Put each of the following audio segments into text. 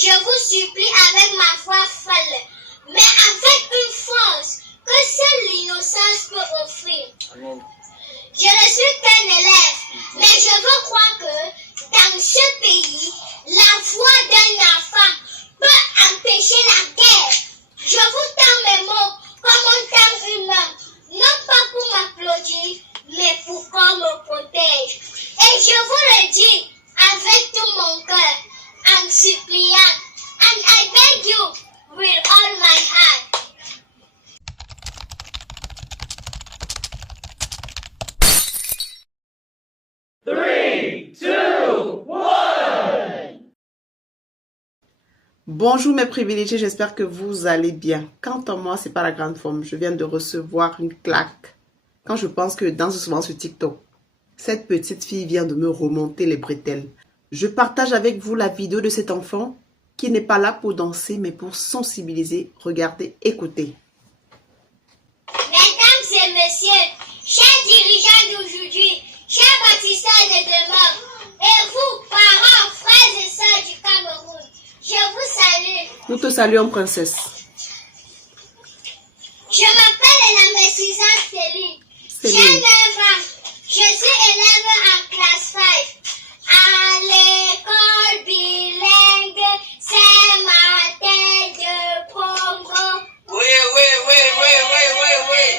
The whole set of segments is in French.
Je vous supplie avec ma foi folle, mais avec une force que seule l'innocence peut offrir. Amen. Je ne suis qu'un élève, mais je veux croire que dans ce pays, la voix d'un enfant peut empêcher la guerre. Je vous tends mes mots comme on tend une main, non pas pour m'applaudir, mais pour qu'on me protège. Et je vous le dis avec tout mon cœur, en suppliant, and I beg you with all my heart. Bonjour mes privilégiés, j'espère que vous allez bien. Quant à moi, c'est pas la grande forme. Je viens de recevoir une claque. Quand je pense que danse souvent sur TikTok, cette petite fille vient de me remonter les bretelles. Je partage avec vous la vidéo de cet enfant qui n'est pas là pour danser, mais pour sensibiliser. Regardez, écoutez. Mesdames et messieurs, chers dirigeants d'aujourd'hui, chers bâtisseurs de demain, et vous, parents, frères et sœurs du Cameroun, je vous salue. Nous te saluons, princesse. Je m'appelle Elamé Suzanne Céline. J'ai 9 ans. Je suis élève en classe 5 à l'école bilingue Saint-Martin de Congo. Oui.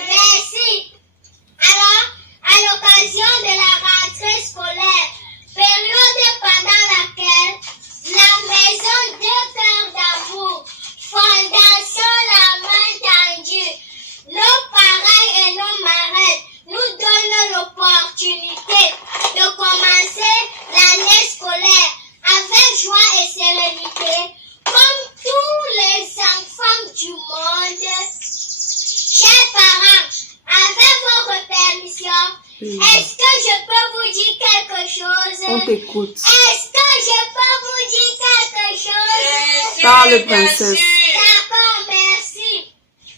Merci. Alors, à l'occasion de la rentrée scolaire, période pendant laquelle la maison de cœur d'amour, fondation la main tendue, nos parents et nos marraines nous donnent l'opportunité de commencer l'année scolaire avec joie et sérénité, comme tous les enfants du monde. Chers parents, avec votre permission, est-ce que je peux vous dire quelque chose? On t'écoute. Est-ce que je peux vous dire quelque chose? Parle, princesse. D'accord, merci.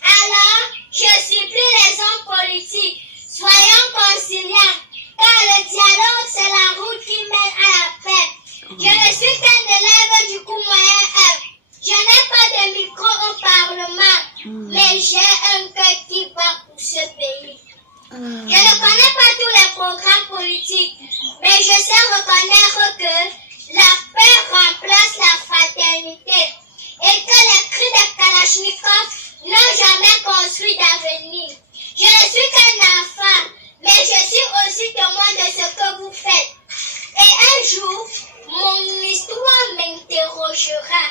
Alors, je supplie les hommes politiques, soyons conciliants, car le dialogue, c'est la route qui mène à la paix. Je ne suis qu'un élève du coup moyen 1. Je n'ai pas de micro au Parlement, mais j'ai un cœur qui bat pour ce pays. Je ne connais pas tous les programmes politiques, mais je sais reconnaître que la paix remplace la fraternité et que les cris de Kalachnikov n'ont jamais construit d'avenir. Je ne suis qu'un enfant, mais je suis aussi témoin de ce que vous faites. Et un jour, mon histoire m'interrogera.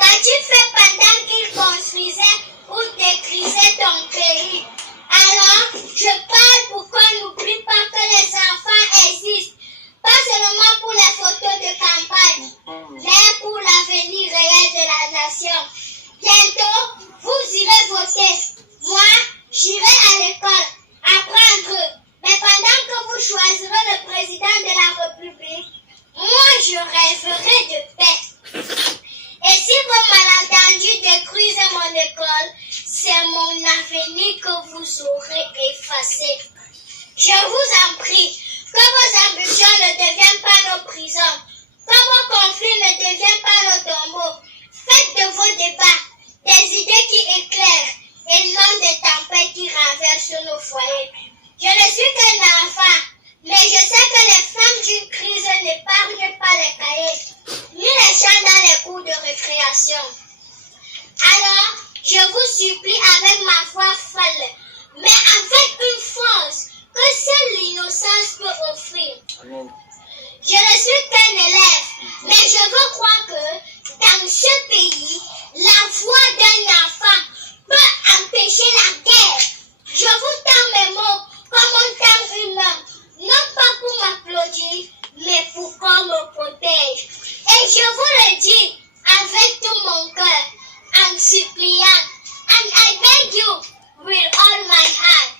Qu'as-tu fait pendant qu'il construisait ou détruisait ton pays? Alors, je parle pour qu'on n'oublie pas que les enfants existent, pas seulement pour les photos de campagne, mais pour l'avenir réel de la nation. Bientôt, vous irez voter. Moi, j'irai à l'école, apprendre. Mais pendant que vous choisirez le président de la République, moi, je rêverai de paix. Et si vos malentendus détruisent mon école, c'est mon avenir que vous aurez effacé. Je vous en prie, que vos ambitions ne deviennent pas nos prisons, que vos conflits ne deviennent pas nos tombeaux. Faites de vos débats des idées qui éclairent et non des tempêtes qui renversent nos foyers. Je ne suis qu'un enfant, mais je sais que les flammes d'une crise n'épargnent pas les cahiers, ni les chants dans les cours de récréation. Alors, je vous supplie avec ma foi folle, mais avec une force que seule l'innocence peut offrir. Amen. Je ne suis qu'un élève, mais je veux croire que dans ce pays, la voix d'un enfant peut empêcher la guerre. Je vous tends mes mots comme on tend une main, non pas pour m'applaudir, mais pour qu'on me protège. Et je vous le dis avec tout mon cœur, en suppliant, and I beg you with all my heart.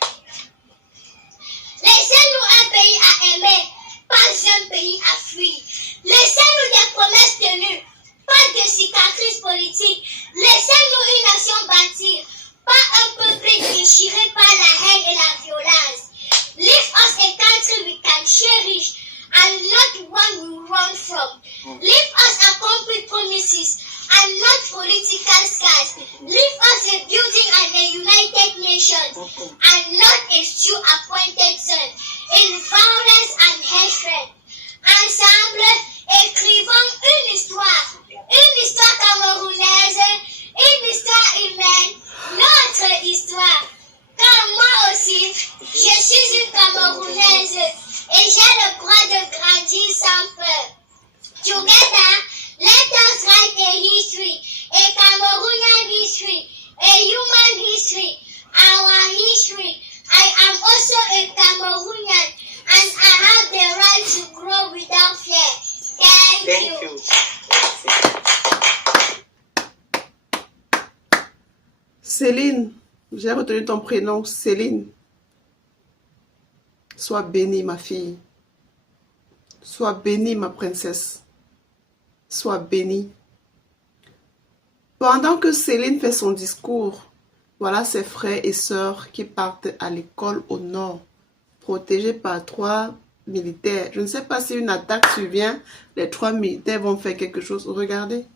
Laissez-nous un pays à aimer, pas un pays à fuir. Laissez-nous des promesses tenues, pas de cicatrices politiques. Laissez-nous une nation bâtie, pas un peuple déchiré par la haine et la violence. Leave us a country we can cherish and not one we run from. Leave us a complete promises Céline, j'ai retenu ton prénom, Céline. Sois bénie, ma fille. Sois bénie, ma princesse. Sois bénie. Pendant que Céline fait son discours, voilà ses frères et sœurs qui partent à l'école au nord, protégés par 3 militaires. Je ne sais pas si une attaque survient, les 3 militaires vont faire quelque chose. Regardez.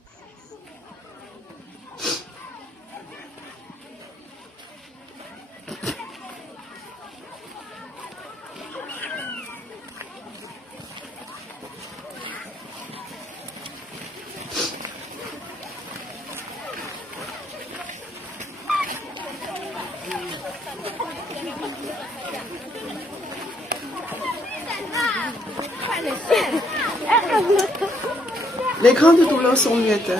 Les grandes douleurs sont muettes.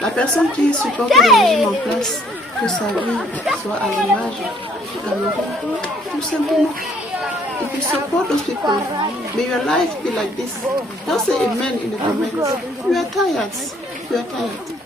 La personne qui supporte le régime en place, que sa vie soit à l'image du Cameroun, tout simplement. If you support those people, may your life be like this. Don't say amen in the comments. You are tired. You are tired.